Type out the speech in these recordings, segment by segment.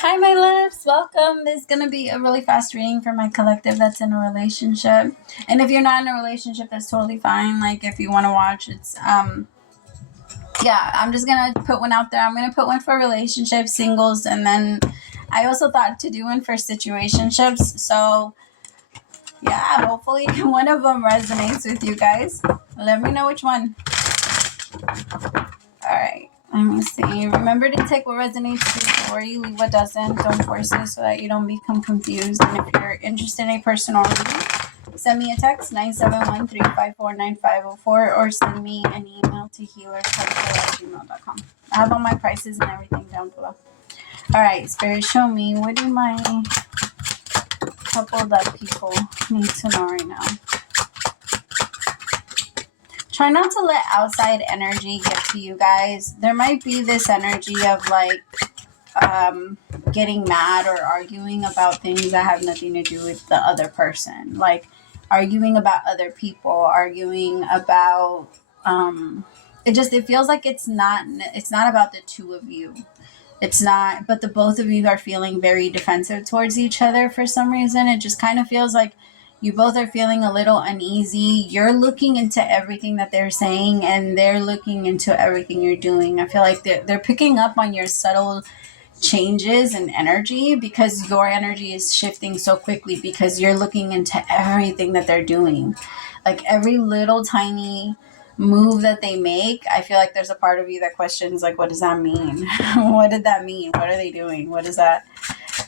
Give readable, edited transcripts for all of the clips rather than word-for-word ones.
Hi, my loves. Welcome. This is going to be a really fast reading for my collective that's in a relationship. And if you're not in a relationship, that's totally fine. Like, if you want to watch, yeah, I'm just going to put one out there. I'm going to put one for relationships, singles, and then I also thought to do one for situationships. So, yeah, hopefully one of them resonates with you guys. Let me know which one. All right. Let me see. Remember to take what resonates for you, leave what doesn't. Don't force it so that you don't become confused. And if you're interested in a personal reading, send me a text 971-354-9504 or send me an email to HealersHeartTarot@gmail.com. I have all my prices and everything down below. All right, Spirit, show me, what do my couple that people need to know right now? Try not to let outside energy get to you guys. There might be this energy of like getting mad or arguing about things that have nothing to do with the other person. Like arguing about other people, arguing about it feels like it's not about the two of you. It's not, but the both of you are feeling very defensive towards each other for some reason. It just kind of feels like you both are feeling a little uneasy. You're looking into everything that they're saying and they're looking into everything you're doing. I feel like they're picking up on your subtle changes in energy because your energy is shifting so quickly because you're looking into everything that they're doing. Like every little tiny move that they make, I feel like there's a part of you that questions, like, what does that mean? What did that mean? What are they doing? What is that?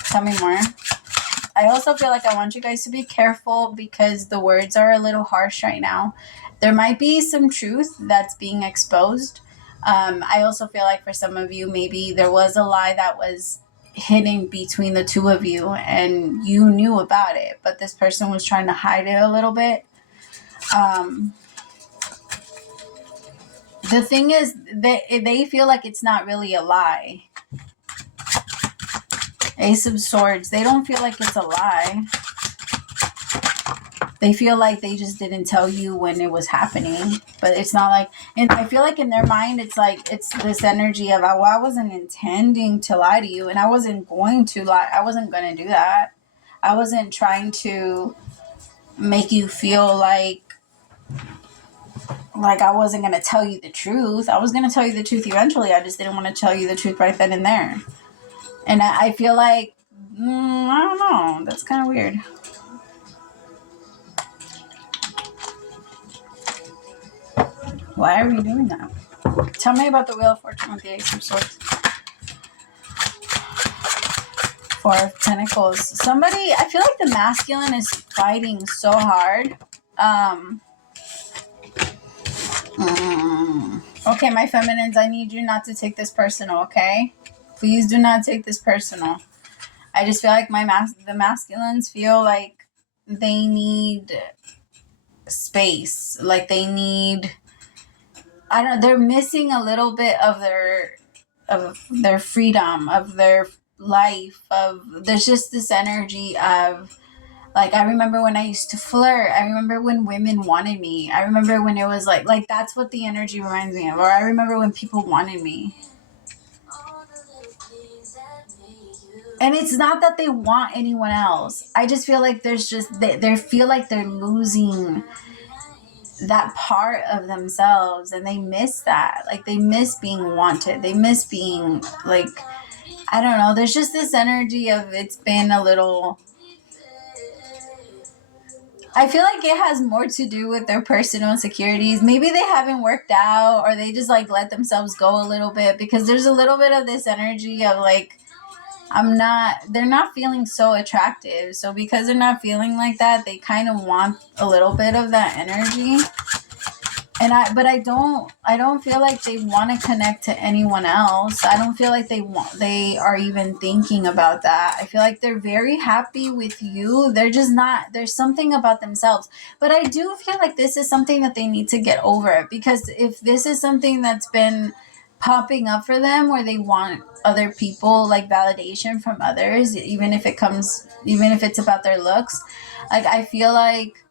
Tell me more. I also feel like I want you guys to be careful because the words are a little harsh right now. There might be some truth that's being exposed. I also feel like for some of you, maybe there was a lie that was hidden between the two of you and you knew about it, but this person was trying to hide it a little bit. The thing is, they feel like it's not really a lie. Ace of Swords, they don't feel like it's a lie. They feel like they just didn't tell you when it was happening, but it's not like, and I feel like in their mind, it's like, it's this energy of, well, I wasn't intending to lie to you and I wasn't going to lie. I wasn't going to do that. I wasn't trying to make you feel like I wasn't going to tell you the truth. I was going to tell you the truth eventually. I just didn't want to tell you the truth right then and there. And I feel like, I don't know. That's kind of weird. Why are we doing that? Tell me about the Wheel of Fortune with the Ace of Swords. Four of Pentacles. Somebody, I feel like the masculine is fighting so hard. Okay, my feminines, I need you not to take this personal, okay? Please do not take this personal. I just feel like the masculines feel like they need space. Like they need, I don't know, they're missing a little bit of their freedom, of their life, there's just this energy of, like, I remember when I used to flirt. I remember when women wanted me. I remember when it was like that's what the energy reminds me of. Or I remember when people wanted me. And it's not that they want anyone else. I just feel like there's just, they feel like they're losing that part of themselves and they miss that. Like they miss being wanted. They miss being like, I don't know. There's just this energy of, it's been a little, I feel like it has more to do with their personal insecurities. Maybe they haven't worked out or they just like let themselves go a little bit because there's a little bit of this energy of like, they're not feeling so attractive. So because they're not feeling like that, they kind of want a little bit of that energy. And I don't feel like they want to connect to anyone else. I don't feel like they are even thinking about that. I feel like they're very happy with you. They're just not, there's something about themselves. But I do feel like this is something that they need to get over, because if this is something that's been popping up for them where they want other people, like validation from others, even if it's about their looks, like I feel like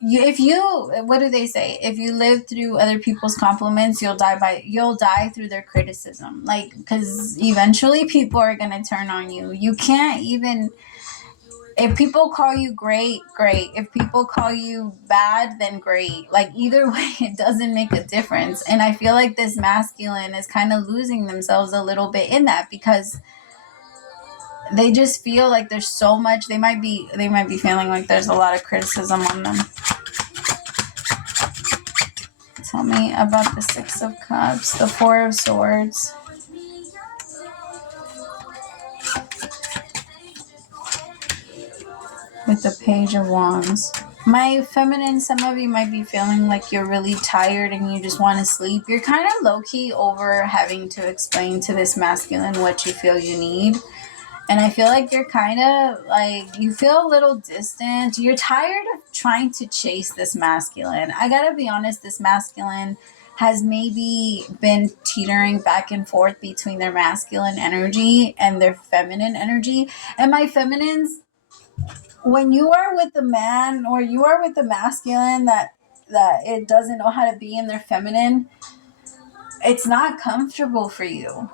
what do they say? If you live through other people's compliments, you'll die through their criticism. Like, because eventually people are gonna turn on you. You can't even. If people call you great, great. If people call you bad, then great. Like, either way, it doesn't make a difference. And I feel like this masculine is kind of losing themselves a little bit in that, because they just feel like there's so much. They might be feeling like there's a lot of criticism on them. Tell me about the Six of Cups, the Four of Swords, with the Page of Wands. My feminine, some of you might be feeling like you're really tired and you just want to sleep. You're kind of low-key over having to explain to this masculine what you feel you need. And I feel like you're kind of like, you feel a little distant. You're tired of trying to chase this masculine. I gotta be honest, this masculine has maybe been teetering back and forth between their masculine energy and their feminine energy. And my feminines, when you are with the man or you are with the masculine that it doesn't know how to be in their feminine, it's not comfortable for you.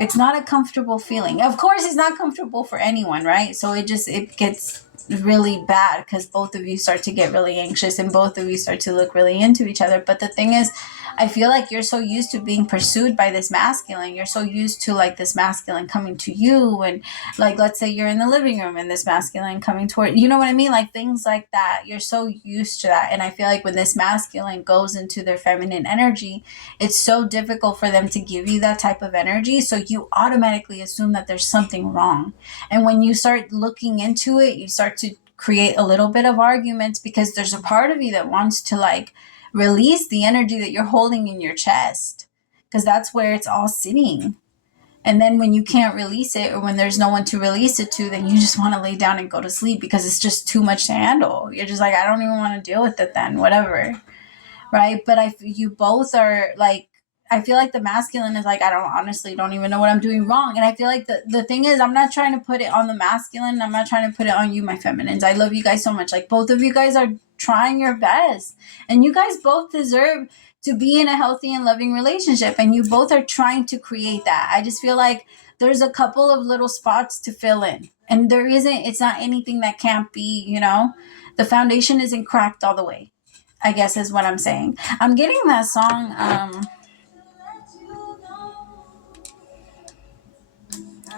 It's not a comfortable feeling. Of course, it's not comfortable for anyone, right? So it gets really bad because both of you start to get really anxious and both of you start to look really into each other. But the thing is, I feel like you're so used to being pursued by this masculine. You're so used to like this masculine coming to you, and like, let's say you're in the living room and this masculine coming toward, you know what I mean? Like things like that. You're so used to that. And I feel like when this masculine goes into their feminine energy, it's so difficult for them to give you that type of energy. So you automatically assume that there's something wrong. And when you start looking into it, you start to create a little bit of arguments because there's a part of you that wants to like release the energy that you're holding in your chest, because that's where it's all sitting. And then when you can't release it, or when there's no one to release it to, then you just want to lay down and go to sleep because it's just too much to handle. You're just like, I don't even want to deal with it then, whatever. Right? But you both are like, I feel like the masculine is like, I don't even know what I'm doing wrong. And I feel like the thing is, I'm not trying to put it on the masculine. I'm not trying to put it on you, my feminines. I love you guys so much. Like, both of you guys are trying your best. And you guys both deserve to be in a healthy and loving relationship. And you both are trying to create that. I just feel like there's a couple of little spots to fill in. And it's not anything that can't be, the foundation isn't cracked all the way, I guess is what I'm saying. I'm getting that song,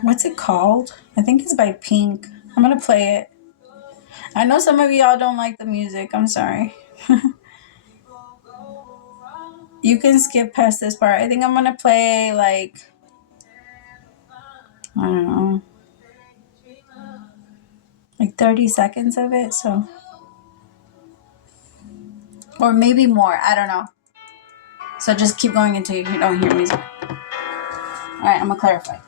what's it called? I think it's by Pink. I'm going to play it. I know some of y'all don't like the music. I'm sorry. You can skip past this part. I think I'm going to play like, I don't know, like 30 seconds of it. So, or maybe more. I don't know. So just keep going until you don't hear music. All right, I'm going to clarify.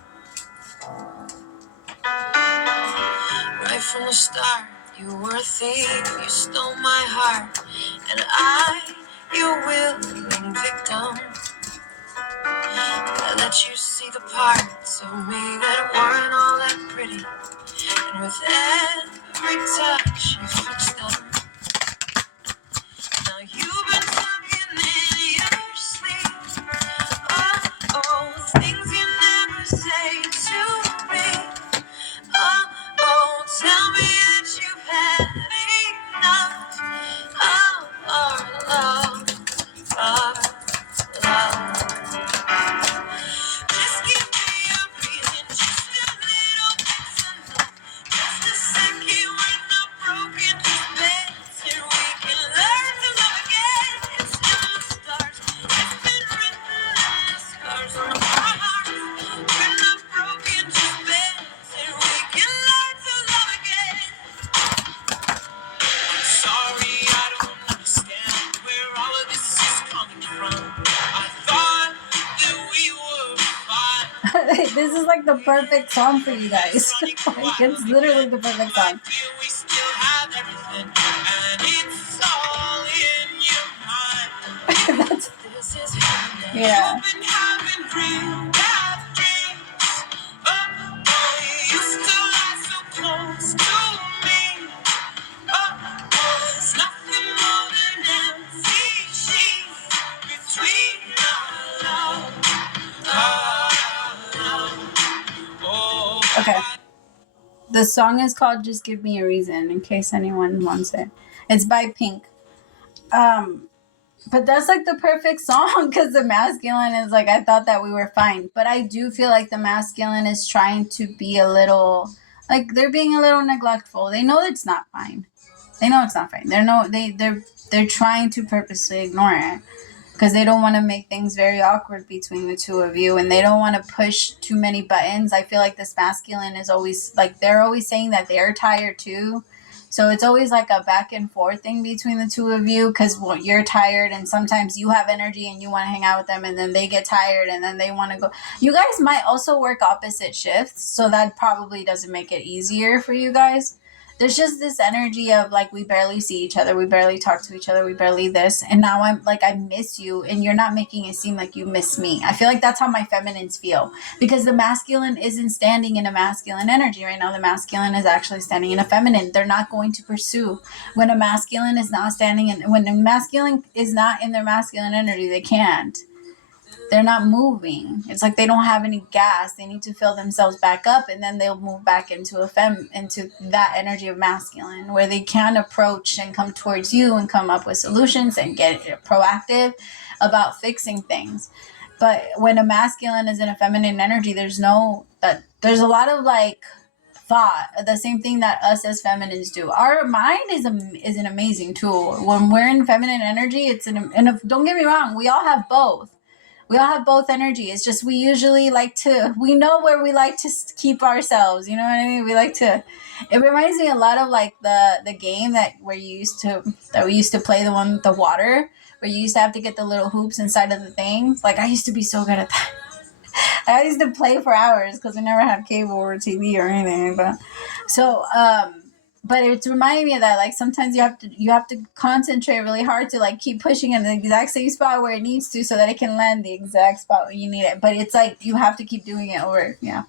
Right from the start, you were a thief, you stole my heart, and your willing victim. I let you see the parts of me that weren't all that pretty, and with every touch you fixed them. Now you've been talking in your sleep, things you never say to me. Tell me that you've had enough of our love, Just give me a reason, just a little bit's enough. Just a second when I'm broken to bits, and we can learn to love again. It's in the stars, it's been written in the scars on our hearts. When I'm broken to bits, and we can learn to love again. I'm sorry, I don't understand where all of this is coming from. I thought that we were fine. This is like the perfect song for you guys. Like, it's literally the perfect song. We still have everything, and it's all in your mind. That's, yeah. You've been having real bad dreams. You still lie so close to me. There's nothing more The song is called Just Give Me a Reason, in case anyone wants it. It's by Pink. But that's like the perfect song because the masculine is like, I thought that we were fine. But I do feel like the masculine is trying to be a little, like they're being a little neglectful. They know it's not fine. They know it's not fine. They're trying to purposely ignore it because they don't want to make things very awkward between the two of you, and they don't want to push too many buttons. I feel like this masculine is always like, they're always saying that they're tired too. So it's always like a back and forth thing between the two of you because you're tired and sometimes you have energy and you want to hang out with them, and then they get tired and then they want to go. You guys might also work opposite shifts, so that probably doesn't make it easier for you guys. There's just this energy of like, we barely see each other, we barely talk to each other, we barely this, and now I'm like, I miss you and you're not making it seem like you miss me. I feel like that's how my feminines feel because the masculine isn't standing in a masculine energy right now. The masculine is actually standing in a feminine. They're not going to pursue. When a masculine is not standing in, when the masculine is not in their masculine energy, they can't. They're not moving. It's like they don't have any gas. They need to fill themselves back up, and then they'll move back into into that energy of masculine where they can approach and come towards you and come up with solutions and get proactive about fixing things. But when a masculine is in a feminine energy, there's a lot of like thought, the same thing that us as feminines do. Our mind is an amazing tool. When we're in feminine energy, don't get me wrong, we all have both. We all have both energy. It's just we usually we know where we like to keep ourselves. You know what I mean? It reminds me a lot of like the game that we used to play, the one with the water, where you used to have to get the little hoops inside of the things. Like I used to be so good at that. I used to play for hours because we never had cable or TV or anything. But it's reminding me of that. Like sometimes you have to concentrate really hard to like keep pushing in the exact same spot where it needs to, so that it can land the exact spot where you need it. But it's like you have to keep doing it over. Yeah.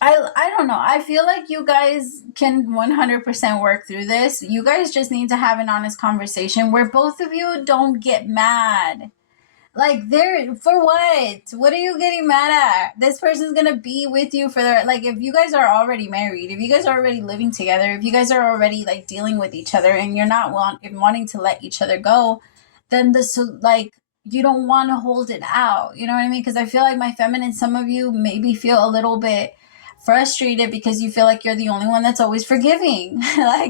I don't know. I feel like you guys can 100% work through this. You guys just need to have an honest conversation where both of you don't get mad. Like, for what? What are you getting mad at? This person's gonna be with you for like, if you guys are already married, if you guys are already living together, if you guys are already like dealing with each other and you're not wanting to let each other go, then you don't want to hold it out. You know what I mean? Because I feel like my feminine, some of you maybe feel a little bit frustrated because you feel like you're the only one that's always forgiving.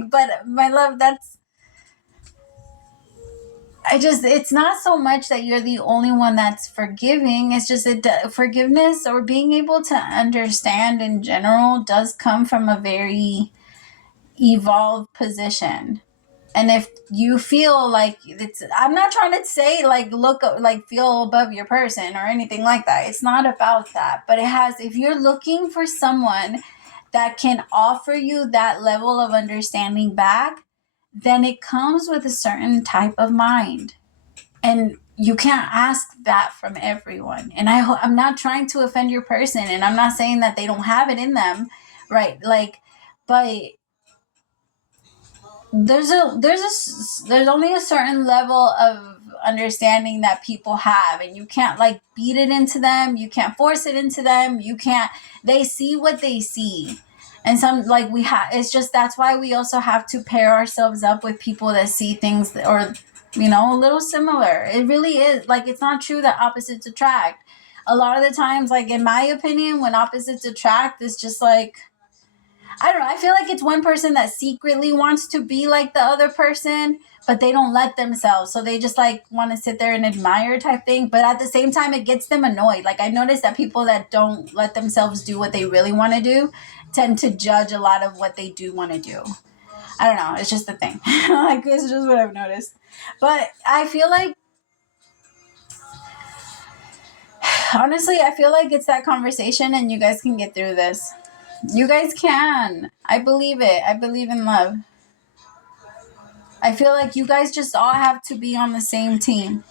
But my love, it's not so much that you're the only one that's forgiving. It's just forgiveness or being able to understand in general does come from a very evolved position. And if you feel like I'm not trying to say like feel above your person or anything like that. It's not about that. But if you're looking for someone that can offer you that level of understanding back, then it comes with a certain type of mind. And you can't ask that from everyone. And I'm not trying to offend your person, and I'm not saying that they don't have it in them, right? But there's only a certain level of understanding that people have, and you can't like beat it into them. You can't force it into them. They see what they see. And it's just, that's why we also have to pair ourselves up with people that see things or, a little similar. It really is. Like, it's not true that opposites attract. A lot of the times, like, in my opinion, when opposites attract, it's just like, I don't know. I feel like it's one person that secretly wants to be like the other person, but they don't let themselves. So they just like want to sit there and admire type thing. But at the same time, it gets them annoyed. Like, I noticed that people that don't let themselves do what they really want to do tend to judge a lot of what they do want to do. I don't know. It's just a thing. Like, it's just what I've noticed. But I feel like, honestly, I feel like it's that conversation and you guys can get through this. You guys can. I believe it. I believe in love. I feel like you guys just all have to be on the same team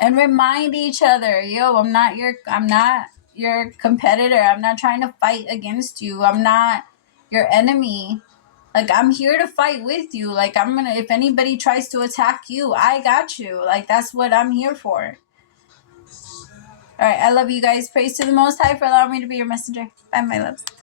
and remind each other, I'm not your competitor. I'm not trying to fight against you. I'm not your enemy. Like, I'm here to fight with you. Like, if anybody tries to attack you, I got you. Like, that's what I'm here for. All right. I love you guys. Praise to the Most High for allowing me to be your messenger. Bye, my loves.